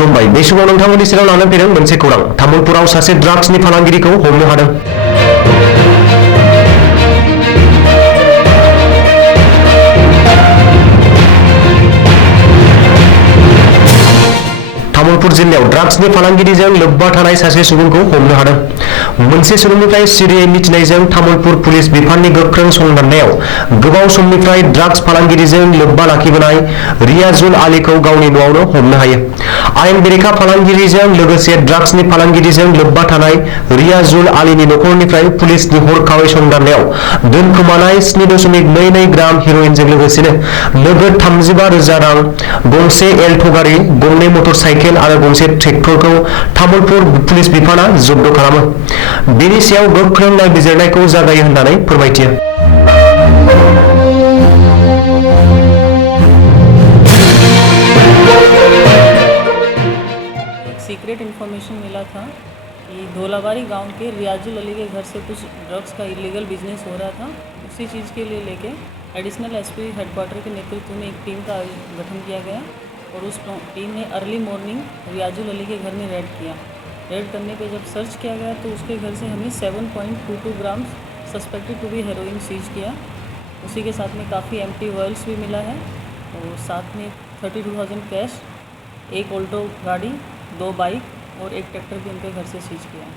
खुलुमबाय बे समाव नोंथांमोननि सेराव लानानै फैदों मोनसे खौरां तामुलपुराव सासे ड्राग्सनि फालांगिरिखौ हमनो हादों। तामुलपुर जिल्लायाव ड्राग्सनि फालांगिरिजों लोब्बा थानाय सासे सुबुंखौ हमनो हादों। मोनसे सुलुंनिफ्राय सिरियै मिथिनायजों तामुलपुर पुलिस बिफाननि गोख्रों संदाननायाव गोबाव समनिफ्राय ड्राग्स फालांगिरिजों लोब्बा लाखिबोनाय रियाजुल आलीखौ गावनि न'आवनो हमनो हायो। आयेन बेरेखा फालांगिरिजों लोगोसे ड्राग्सनि फालांगिरिजों लोब्बा थानाय रियाजुल आलीनि नखरनिफ्राय पुलिसनि हरखाबै संदाननायाव दोनखोमानाय 7.22 ग्राम हेर'इनजों लोगोसेनो नोगोद 35,000 रां, गंसे एल्ट' गारि, गंनै मटर साइकेल आरो गंसे ट्रेक्टरखौ तामुलपुर पुलिस बिफाना जब्द खालामो। बेनि सायाव गोख्रों नायबिजिरनायखौ जागायो होननानै फोरमायथियो। सीक्रेट इन्फॉर्मेशन मिला था कि धोलाबारी गांव के रियाजुल अली के घर से कुछ ड्रग्स का इलीगल बिजनेस हो रहा था। उसी चीज़ के लिए लेके एडिशनल एसपी हेडक्वार्टर के नेतृत्व में एक टीम का गठन किया गया और उस टीम ने अर्ली मॉर्निंग रियाजुल अली के घर में रेड किया। रेड करने पे जब सर्च किया गया तो उसके घर से हमें 7.22 ग्राम सस्पेक्टेड टू बी हेरोइन सीज किया। उसी के साथ में काफ़ी एम्प्टी वॉयल्स भी मिला है और साथ में 32,000 कैश, एक ऑल्टो गाड़ी, 2 बाइक और एक ट्रैक्टर भी उनके घर से सीज किया है।